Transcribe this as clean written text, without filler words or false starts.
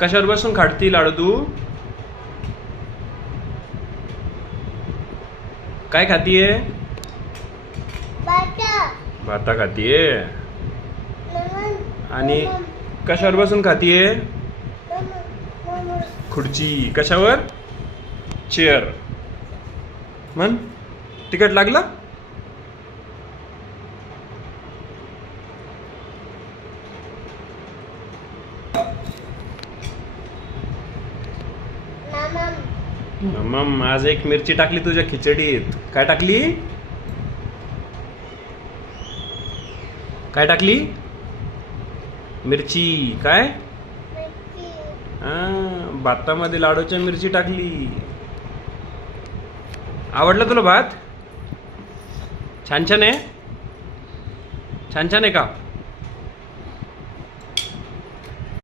कशावर बसून खाती लाडू तू? काय खातीये? भाता खातीये. आणि कशावर बसून खातीये? खुर्ची. कशावर? चेअर. म्हण. तिखट लागलं? मम आज एक मिरची टाकली तुझ्या खिचडीत. काय टाकली? काय टाकली? मिरची. काय? भातामध्ये लाडूच्या मिरची टाकली. आवडलं तुला भात? छान छान आहे. छान छान आहे का?